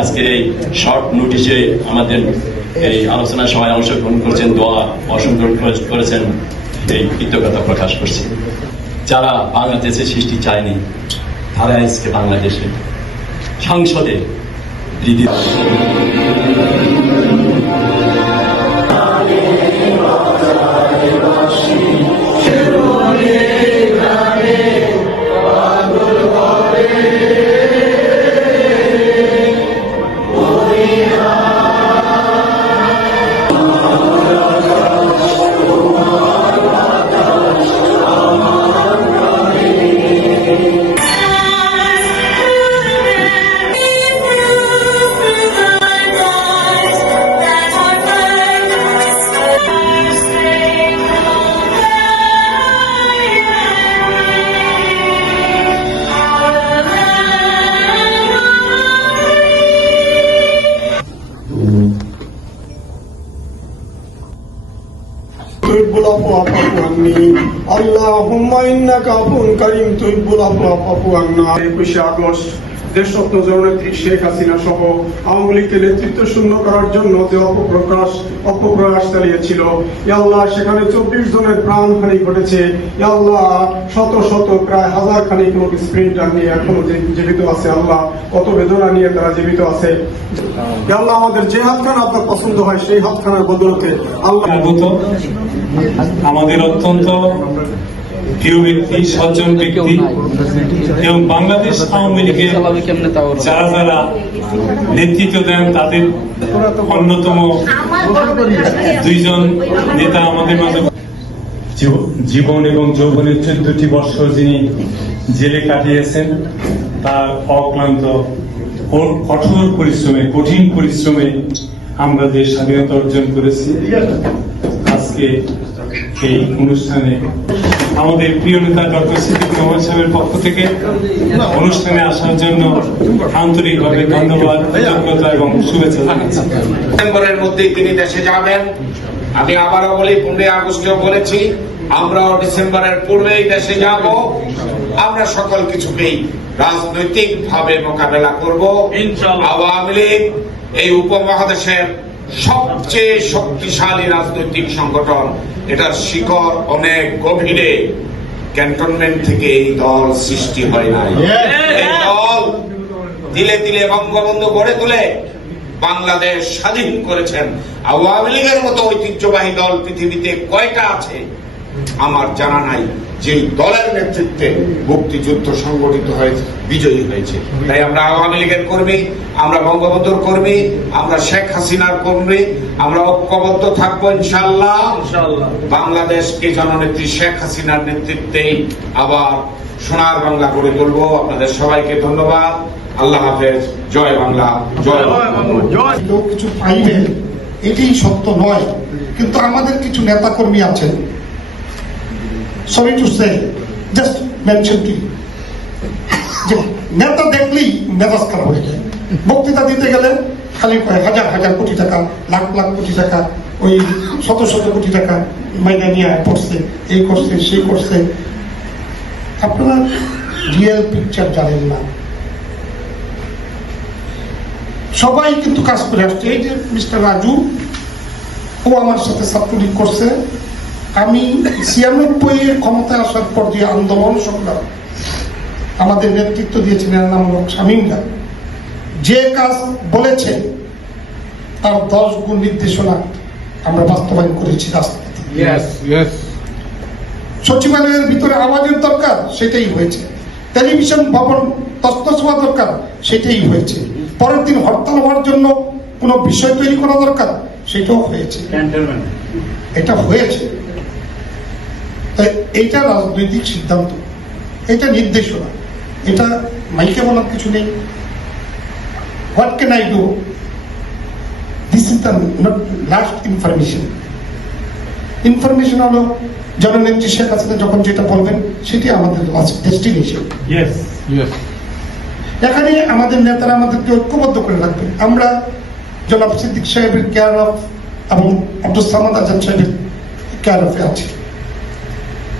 আজকের এই শর্ট নোটিশে আমাদের এই আলোচনা সভায় অংশগ্রহণ করছেন, দোয়া অংশগ্রহণ করেছেন, এই কৃতজ্ঞতা প্রকাশ করছি। যারা বাংলাদেশের সৃষ্টি চায়নি তারা আজকে বাংলাদেশে সংসদে বিধি আল্লাহুম্মা ইন্নাকা আফুন কারীম তুহিব্বুল আফওয়া ফা'ফু আন্না। 21শে আগস্ট দেশরত্ন জননেত্রী শেখ হাসিনা সহ আওয়ামী লীগকে নেতৃত্ব শূন্য করার জন্য যে অপপ্রয়াস চালিয়েছিল, ইয়া আল্লাহ সেখানে 24 জনের প্রাণহানি ঘটেছে। ইয়া আল্লাহ শত শত প্রায় হাজার খানিক লোক স্প্রিন্টার নিয়ে এখনো জীবিত আছে। আল্লাহ কত বেদনা নিয়ে তারা জীবিত আছে। ইয়া আল্লাহ আমাদের যে হাতখানা আপনার পছন্দ হয় সেই হাতখানার বদলতে আল্লাহ আমাদের অত্যন্ত প্রিয় ব্যক্তি, সজ্জন ব্যক্তি এবং বাংলাদেশ আওয়ামী লীগের যারা যারা নেতৃত্ব দেন তাদের অন্যতম দুইজন নেতা আমাদের মাঝে। জীবন এবং যৌবনের 14টি বৎসর যিনি জেলে কাটিয়েছেন, তার অক্লান্ত কঠোর পরিশ্রমে, কঠিন পরিশ্রমে আমরা দেশ স্বাধীনতা অর্জন করেছি। আজকে এই অনুষ্ঠানে আমাদের প্রিয় নেতা ডক্টর সিদ্দিক রহমান সাহেবের পক্ষ থেকে অনুষ্ঠানে আসার জন্য আন্তরিকভাবে ধন্যবাদ, কৃতজ্ঞতা এবং শুভেচ্ছা জানাচ্ছি। ডিসেম্বরের মধ্যেই তিনি দেশে যাবেন। আমি আবারও বলি, 15 আগস্টেও বলেছি, আমরাও ডিসেম্বরের পূর্বেই দেশে যাব। আমরা সকল কিছুকেই রাজনৈতিক ভাবে মোকাবেলা করব ইনশাআল্লাহ। আওয়ামী লীগ এই উপমহাদেশের সবচেয়ে শক্তিশালী রাজনৈতিক সংগঠন। এটার শিকড় অনেক গভীরে। ক্যান্টনমেন্ট থেকে এই দল সৃষ্টি হয় নাই। এই দল দিলে দিলে বঙ্গবন্ধু গড়ে তুলে বাংলাদেশ স্বাধীন করেছেন। আওয়ামী লীগের মতো ঐতিহ্যবাহী দল পৃথিবীতে কয়টা আছে আমার জানা নাই, যে দলের নেতৃত্বে মুক্তিযুদ্ধ সংগঠিত হয়েছে, বিজয়ী হয়েছে। তাই আমরা আওয়ামী লীগের কর্মী, আমরা বঙ্গবন্ধুর কর্মী, আমরা শেখ হাসিনার কর্মী, আমরা ঐক্যবদ্ধ থাকবো ইনশাআল্লাহ। বাংলাদেশকে জননেত্রী শেখ হাসিনার নেতৃত্বেই আবার সোনার বাংলা গড়ে তুলব। আপনাদের সবাইকে ধন্যবাদ। আল্লাহ হাফেজ। জয় বাংলা, জয় জয়। কেউ কিছু পাইবে এটাই সত্য নয়, কিন্তু আমাদের কিছু নেতা কর্মী আছেন, sorry to say, just mention to, যে নেতা দেখলেই মেজাজ খারাপ হয়ে যায়। বক্তৃতা দিতে গেলে খালি হাজার হাজার কোটি টাকা, লাখ লাখ কোটি টাকা, ওই শত শত কোটি টাকা মাইনে নিয়ে পড়ছে, এই করছে সেই করছে। আপনারা রিয়েল পিকচার জানেন না। সবাই কিন্তু কাজ করে আসছে। এই যে মিস্টার রাজু, ও আমার সাথে ছাত্রলীগ করছে। আমি 96 ক্ষমতায় আসার পর যে আন্দোলন সংগ্রাম আমাদের নেতৃত্ব দিয়েছেন নামক শামীমরা, যে কাজ বলেছে তার 10 গুণ নির্দেশনা আমরা বাস্তবায়ন করেছি রাস্তাতে। সচিবালয়ের ভিতরে আওয়াজের দরকার, সেটাই হয়েছে। টেলিভিশন ভবন তছনছ হওয়া দরকার, সেটাই হয়েছে। পরের দিন হরতাল হওয়ার জন্য কোন বিষয় তৈরি করা দরকার, সেটাও হয়েছে। এটা হয়েছে। এইটা রাজনৈতিক সিদ্ধান্ত, এটা নির্দেশনা, এটা মাইকে বলার কিছু নেই। What can I do, this is the last information হলো জননেত্রী শেখ হাসিনা যখন যেটা বলবেন সেটি আমাদের লাস্ট ডেস্টিনেশন। এখানে আমাদের নেতারা আমাদেরকে ঐক্যবদ্ধ করে রাখবেন। আমরা জনাব সিদ্দিক সাহেবের কেয়ার অফ এবং আব্দুল সামাদ আজাদ সাহেবের কেয়ার অফে আছি।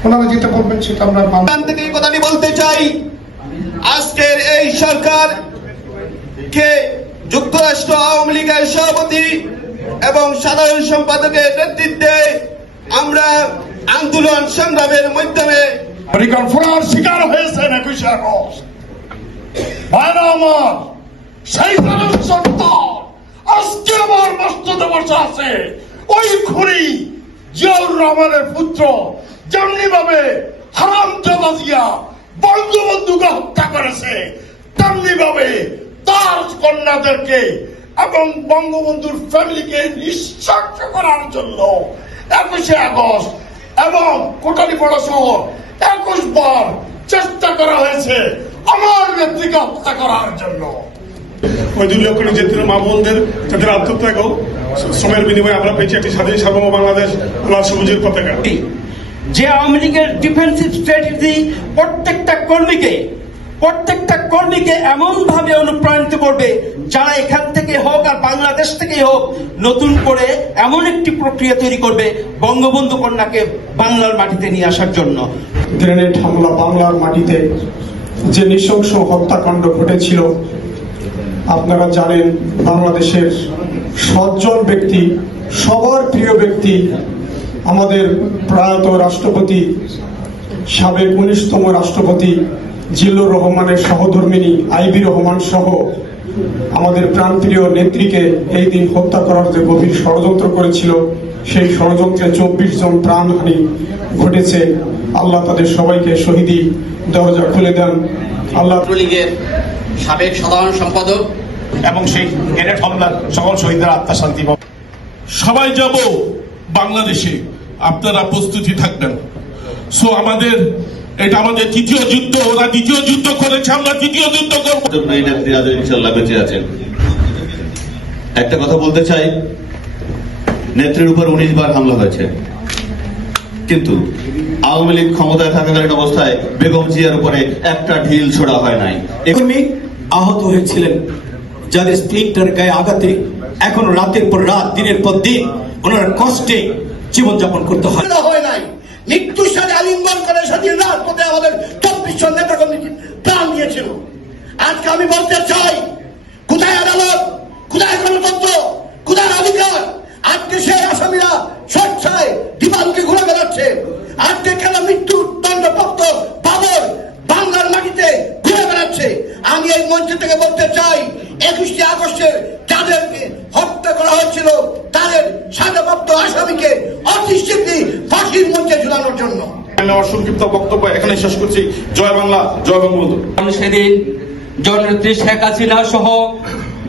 ওনারা যেটা বলবেন সেটা আমরা এই কথাটি বলতে চাই। আজকের এই সরকার কে যুক্তরাষ্ট্র আওয়ামী লীগের সভাপতি এবং সাধারণ সম্পাদকের নেতৃত্বে আমরা আন্দোলন সংগ্রামের মাধ্যমে পরিকল্পনার শিকার হয়েছেন 21 আগস্ট। ভাইরা আমার, সেই সন্তান আজকে আমার মসজিদে বসে আছে। ওই খুনি জিয়াউর রহমানের পুত্র যেমনি ভাবে হারামজাদা জিয়া বঙ্গবন্ধুকে হত্যা করেছে, তেমনি ভাবে তার কন্যাদেরকে এবং বঙ্গবন্ধুর ফ্যামিলিকে নিঃশস্ত্র করার জন্য 21 আগস্ট এবং কোটালীপাড়া সহ 21 বার চেষ্টা করা হয়েছে আমার নেত্রীকে হত্যা করার জন্য। ওই 2 লক্ষ নির্যাতিত মা বোনদের তাদের আত্মত্যাগ শ্রমের বিনিময়ে আমরা পেয়েছি একটি স্বাধীন সার্বভৌম বাংলাদেশ, লাল সবুজের পতাকা। যে আওয়ামী লীগের ডিফেন্সিভ স্ট্র্যাটেজি প্রত্যেকটা কর্মীকে এমন ভাবে অনুপ্রাণিত করবে, যারা এখান থেকে হোক আর বাংলাদেশ থেকে হোক নতুন করে এমন একটি প্রক্রিয়া তৈরি করবে বঙ্গবন্ধু কন্যাকে বাংলার মাটিতে নিয়ে আসার জন্য। গ্রেনেড হামলা বাংলার মাটিতে যে নৃশংস হত্যাকাণ্ড ঘটেছিল, আপনারা জানেন বাংলাদেশের সজ্জন ব্যক্তি, সবার প্রিয় ব্যক্তি, আমাদের প্রয়াত রাষ্ট্রপতি, সাবেক 19তম রাষ্ট্রপতি জিল্লুর রহমানের সহধর্মিণী আইবি রহমান সহ আমাদের প্রাণপ্রিয় নেত্রীকে এই দিন হত্যা করার যে গভীর ষড়যন্ত্র করেছিল, সেই ষড়যন্ত্রে 24 জন প্রাণহানি ঘটেছে। আল্লাহ তাদের সবাইকে শহীদি দরজা খুলে দেন। আল্লাহ লীগের সাবেক সাধারণ সম্পাদক এবং সেই গ্রেনেড হামলার সকল শহীদদের আত্মা শান্তি। সবাই যাব বাংলাদেশে, আপনারা প্রস্তুতি থাকবেন। সো এটা আমাদের তৃতীয় যুদ্ধ, ওরা দ্বিতীয় যুদ্ধ করেছে, আমরা তৃতীয় যুদ্ধ করবো। ইনশাল্লাহ বেঁচে আছেন। একটা কথা বলতে চাই, নেত্রীর উপর 19 বার হামলা হয়েছে, কিন্তু আওয়ামী লীগ ক্ষমতায় থাকাকালীন অবস্থায় বেগম জিয়ার উপরে একটা ঢিল ছোড়া হয় নাই। কর্মী আহত হয়েছিলেন, যাদের স্প্লিন্টার গায়ে আঘাতে এখন রাতের পর রাত, দিনের পর দিন ওনারা কষ্টে জীবনযাপন করতে হয় নাই। মৃত্যুর সাথে আলিঙ্গন করে সেদিন রাজপথে আমাদের 24 জন নেতা কর্মী প্রাণ দিয়েছিল। আজকে আমি বলতে চাই, কোথায় আদালত, কোথায় গণতন্ত্র, কোথায় অধিকার? আজকে সেই আসামিরা স্বেচ্ছায় দিবালকে ঘুরে বেড়াচ্ছে। আজকে কেন মৃত্যু দণ্ডপ্রাপ্ত বাবর বাংলার মাটিতে ঘুরে বেড়াচ্ছে? আমি এই মঞ্চ থেকে বলতে চাই, 21 আগস্টের যাদেরকে হত্যা করা হয়েছিল তাদের সাজাপ্রাপ্ত আসামিকে অতিশীঘ্রই ফাঁসির মঞ্চে ঝুলানোর জন্য। আমি আমার সংক্ষিপ্ত বক্তব্য এখানে শেষ করছি। জয় বাংলা, জয় বঙ্গবন্ধু। সেদিন জননেত্রী শেখ হাসিনা সহ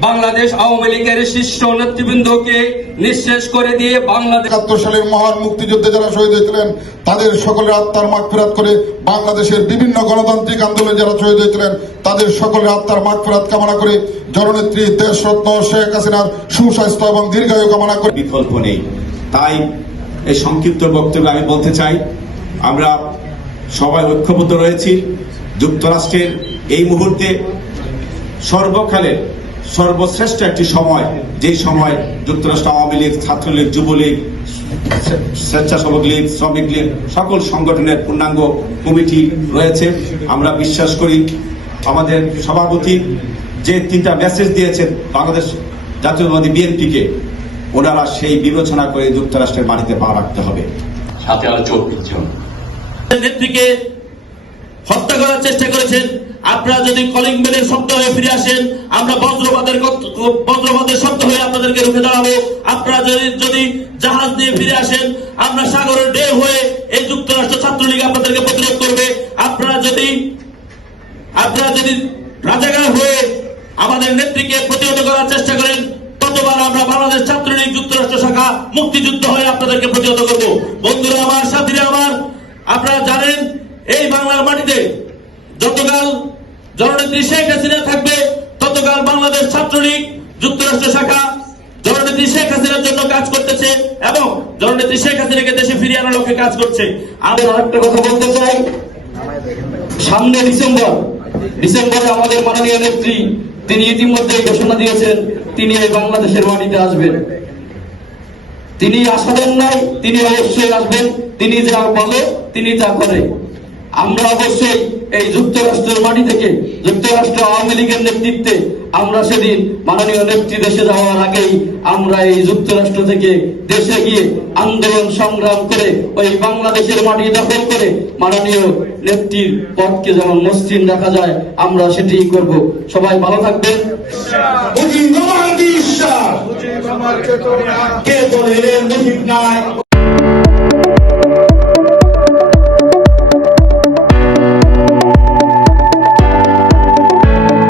বাংলাদেশ আওয়ামী লীগের শীর্ষ নেতৃবৃন্দকে নিঃশেষ করে দিয়ে বাংলাদেশ 71 সালের মহান মুক্তিযুদ্ধে যারা শহীদ হয়েছিলেন তাদের সকলের আত্মার মাগফিরাত করে, বাংলাদেশের বিভিন্ন গণতান্ত্রিক আন্দোলনে যারা শহীদ হয়েছিলেন তাদের সকলের আত্মার মাগফিরাত কামনা করে, জননেত্রী দেশরত্ন শেখ হাসিনার সুস্বাস্থ্য এবং দীর্ঘায়ু কামনা করে। বিকল্প নেই। তাই এই সংক্ষিপ্ত বক্তব্যে আমি বলতে চাই, আমরা সবাই ঐক্যবদ্ধ রয়েছি। যুক্তরাষ্ট্রের এই মুহূর্তে সর্বকালের সর্বশ্রেষ্ঠ একটি সময়, যেই সময় যুক্তরাষ্ট্র আওয়ামী লীগ, ছাত্রলীগ, যুবলীগ, স্বেচ্ছাসেবক লীগ, শ্রমিক লীগ সকল সংগঠনের পূর্ণাঙ্গ কমিটি রয়েছে। আমরা বিশ্বাস করি আমাদের সভাপতি যে 3টা মেসেজ দিয়েছেন বাংলাদেশ জাতীয়তাবাদী বিএনপিকে, ওনারা সেই বিবেচনা করে যুক্তরাষ্ট্রের মাটিতে পা রাখতে হবে। সাথে আরো 24 জন নেত্রীকে হত্যা করার চেষ্টা করেছেন। আপনারা যদি কলিং বেলের শব্দ হয়ে ফিরে আসেন, আমরা বজ্রপাতের শব্দ হয়ে আপনাদেরকে রুখে দাঁড়াবো। আপনারা যদি জাহাজ নিয়ে ফিরে আসেন, আমরা সাগরের ঢেউ হয়ে এই যুক্তরাষ্ট্র ছাত্রলীগ আপনাদেরকে প্রতিরোধ করবে। আপনারা যদি রাজাকার হয়ে আমাদের নেত্রীকে প্রতিহত করার চেষ্টা করেন, ততবার আমরা বাংলাদেশ ছাত্রলীগ যুক্তরাষ্ট্র শাখা মুক্তিযুদ্ধ হয়ে আপনাদেরকে প্রতিহত করব। বন্ধুরা আমার, সাথীরা আমার, আপনারা জানেন এই বাংলার মাটিতে যতকাল জননেত্রী শেখ হাসিনা থাকবে, ততকাল বাংলাদেশ ছাত্রলীগ যুক্তরাষ্ট্র শাখা জননেত্রী শেখ হাসিনার জন্য কাজ করতেছে এবং জননেত্রী শেখ হাসিনাকে দেশে ফিরিয়ে আনার লক্ষ্যে কাজ করছে। আমি আরেকটা কথা বলতে চাই, সামনে ডিসেম্বরে আমাদের মাননীয় নেত্রী তিনি ইতিমধ্যে ঘোষণা দিয়েছেন তিনি এই বাংলাদেশের মাটিতে আসবেন। তিনি আসাবেন নাই, তিনি অবশ্যই আসবেন। তিনি যা বলে তিনি তা করে। আমরা অবশ্যই এই যুক্তরাষ্ট্রের মাটি থেকে, যুক্তরাষ্ট্র আওয়ামী লীগের নেতৃত্বে আমরা সেদিন মাননীয় নেত্রী দেশে যাওয়ার আগেই আমরা এই যুক্তরাষ্ট্র থেকে দেশে গিয়ে আন্দোলন সংগ্রাম করে ওই বাংলাদেশের মাটি দখল করে মাননীয় নেত্রীর পথকে যেমন মসৃণ রাখা যায় আমরা সেটিই করব। সবাই ভালো থাকবেন। কে বলে মুজিব নাই।